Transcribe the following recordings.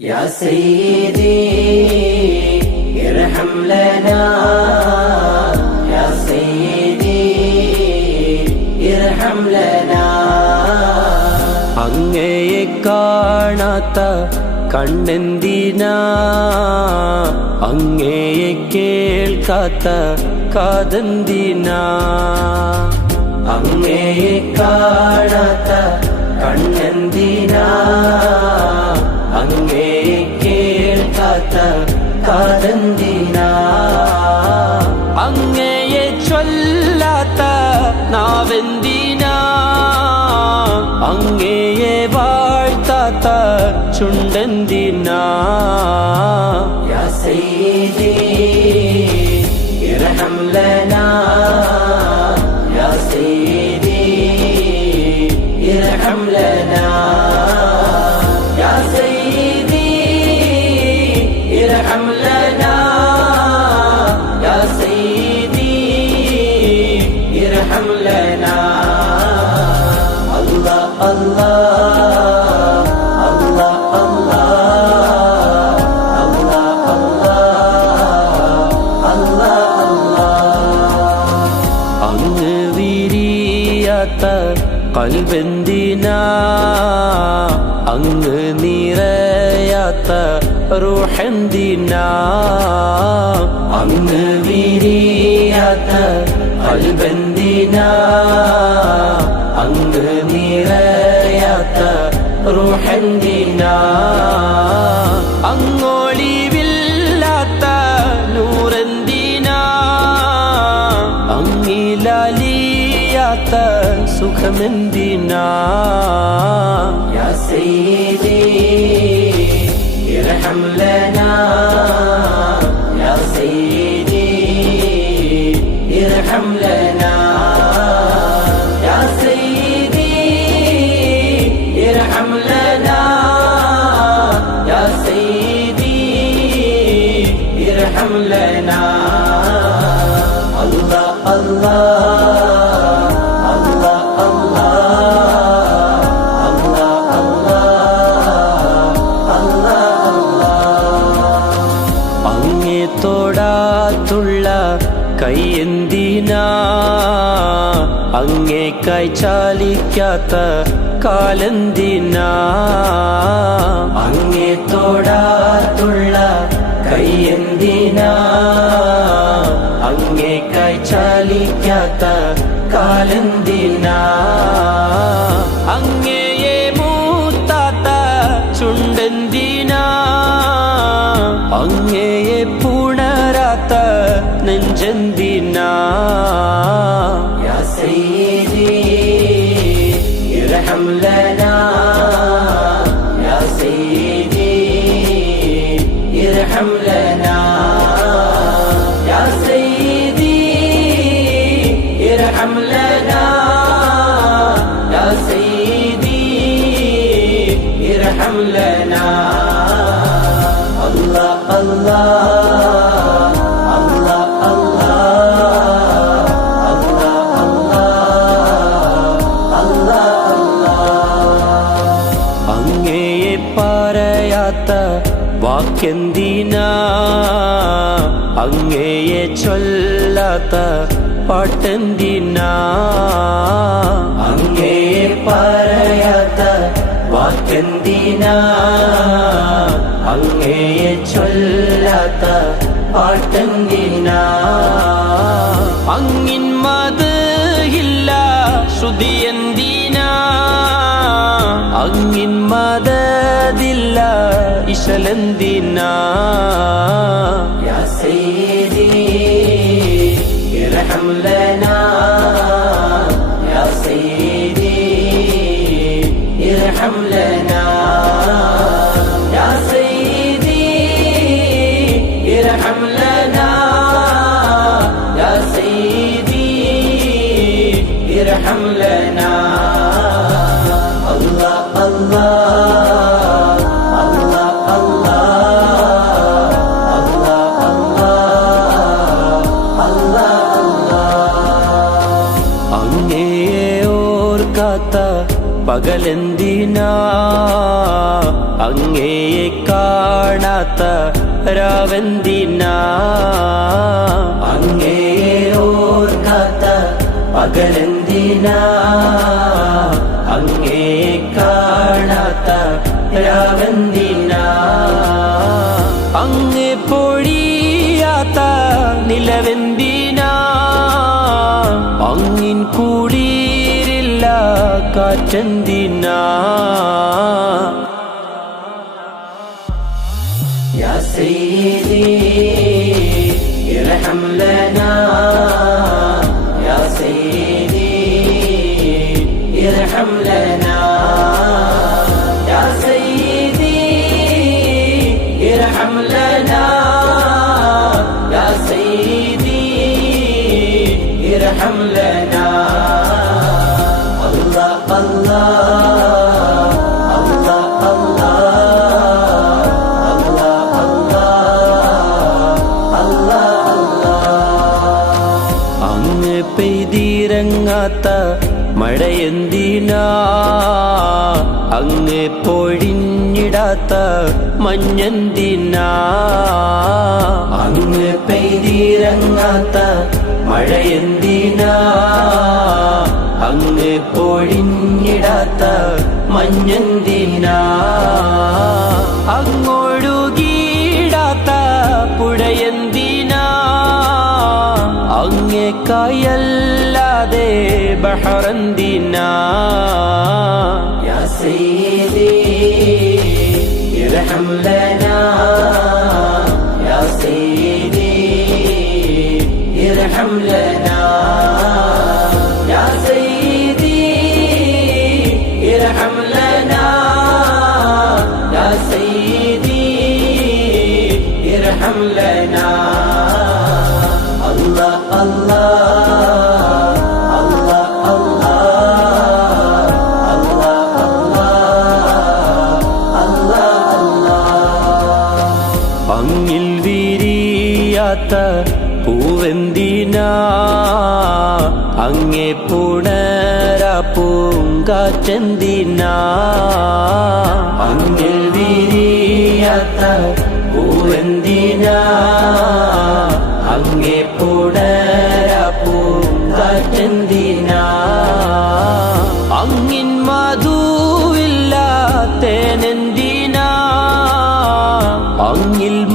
يا سيدي ارحم لنا يا سيدي ارحم لنا അങ്ങയെ കാണാത്ത കണ്ണെന്തിനാ അങ്ങയെ കേൾക്കാത്ത കാതെന്തിനാ അങ്ങയെ കാണാത്ത വിരിയാത്ത കൽബെന്തിനാ അങ്ങ് നിറയാത്ത റൂഹെന്തിനാ അങ്ങ് വിരിയാത്ത കൽബന്തിനാ അങ്ങ് നിറയാത്ത റൂഹന്തിനാ സുഖമെന്തിനാ يا കൈയെന്തിനാ അങ്ങേ കൈ ചാലിക്കാത്ത ദിന അങ്ങേ തോടാത്തുള്ള കയ്യന്തിന അങ്ങേ കൈ ചാലിക്കാത്ത കാലെന്തിനാ. അങ്ങയെ മൂത്താത്ത ചുണ്ടെന്തിനാ. അങ്ങയെ പുണരാത്ത من جنبنا. يا سيدي ارحم لنا. يا سيدي ارحم لنا. يا سيدي ارحم لنا. يا سيدي ارحم لنا. الله الله. പാട്ടെന്തിനാ? അങ്ങേ പറയാത്ത വാക്കെന്തിനാ? അങ്ങയെ ചൊല്ലാത്ത പാട്ടെന്തിനാ? അങ്ങിൻ മതില്ല ശ്രുതി എന്തിനാ അങ്ങിൻ മതതില്ല ഇശലെന്തിനാ? Mulena പകലെന്തിനാ? അങ്ങയെ കാണാത്ത രാവന്തിനാ? അങ്ങേ ഓർക്കാത്ത പകലെന്തിനാ? അങ്ങേ കാണാത്ത രാവന്തിനാ? അങ്ങേ പൊഴിയാത്ത നിലവെന്തിനാ? അങ്ങിൻ का चंदीना يا ارحم لنا ارحم لنا അങ്ങ് പെയ്തിറങ്ങാത്ത മഴയെന്തിനാ? അങ്ങ് പൊഴിഞ്ഞിടാത്ത മഞ്ഞെന്തിനാ? അങ്ങ് പെയ്തിറങ്ങാത്ത മഴയെന്തിനാ? അങ്ങ് പൊഴിഞ്ഞിടാത്ത മഞ്ഞെന്തിനാ? അങ്ങൊഴുകിടാത്ത അങ്ങേക്കായല്ലാതെ ബഹറന്തിനാ يا سيدي ارحم لنا പൂവെന്തിനാ? അങ്ങേ പുണര പൂങ്കാറ്റെന്തിനാ? അങ്ങിൽ വിരിയാത്ത പൂവെന്തിനാ? അങ്ങേ പുടര പൂങ്കാറ്റെന്തിനാ? അങ്ങിൻ മധുവില്ലാത്തേനെന്തിനാ? അങ്ങിൽ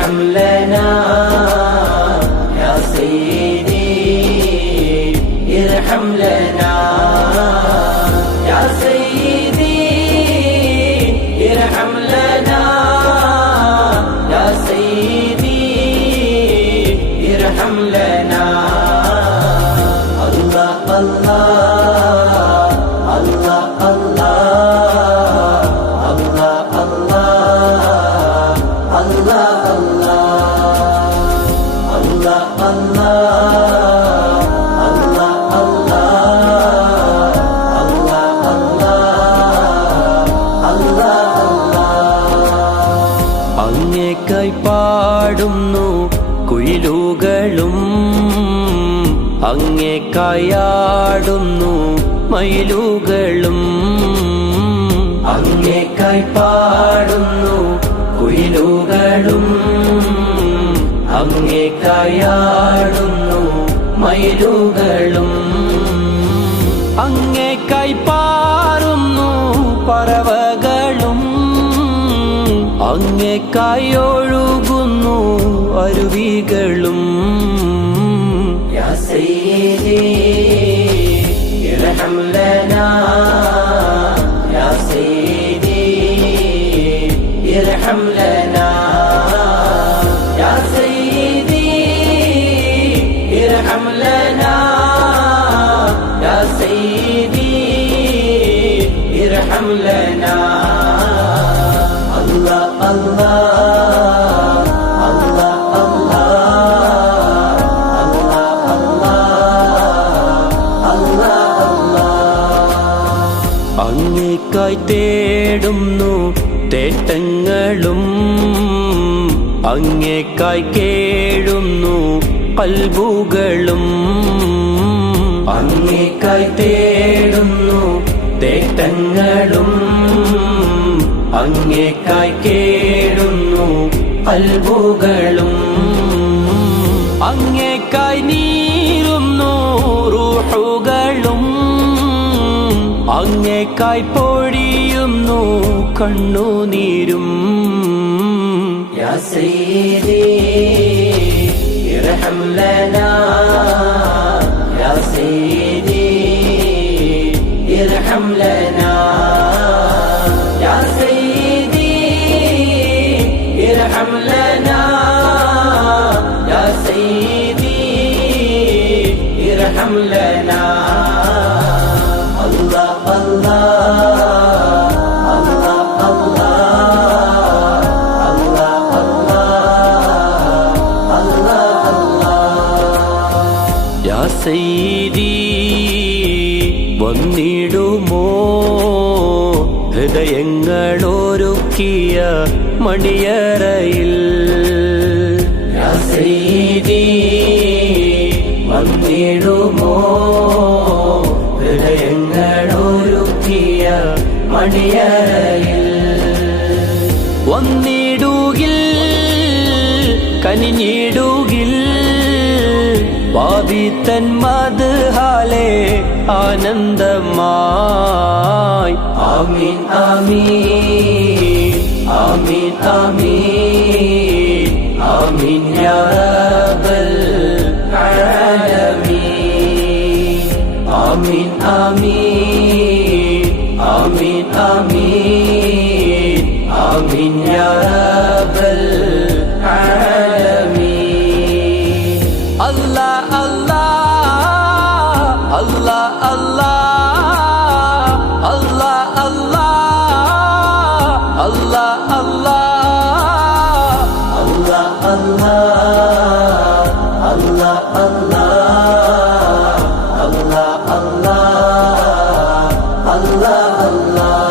ارحم അങ്ങേക്കായാടുന്നു മയിലുകളും. അങ്ങേക്കായി പാടുന്നു കുയിലുകളും. അങ്ങേ കയാടുന്നു മയിലുകളും. അങ്ങേക്കായി പാറുന്നു പറവകളും. അങ്ങേക്കായി ഒഴുകുന്നു അരുവികളും. حملنا അങ്ങേക്കായി തേടുന്നു തേട്ടങ്ങളും അങ്ങേക്കായി കേഴുന്നു പൽബുകളും അങ്ങേക്കായി തേടുന്നു തേട്ടങ്ങളും അങ്ങേക്കായി കേഴുന്നു പൽബുകളും അങ്ങേക്കായി നീറുന്നു അങ്ങേക്കായി പൊഴിയുന്നു കണ്ണുനീരും يا سيدي ارحم لنا നീതി വന്നിടുമോ? ഹൃദയങ്ങളൊരുക്കിയ മണിയറയിൽ സീതി വന്നിടുമോ? ഹൃദയങ്ങളൊരുക്കിയ മണിയറയിൽ വന്നിടുകിൽ കനിഞ്ഞിടുകിൽ பாவி தன் மது ஹாலே ஆனந்தமாய். ஆமீன் ஆமீன் ஆமீன் ஆமீன். ஆமீன் யாரபல் ஆலமீன் ஆமீன் ஆமீன் ஆமீன் ஆமீன். ஆமீன் யாரபல் Allah Allah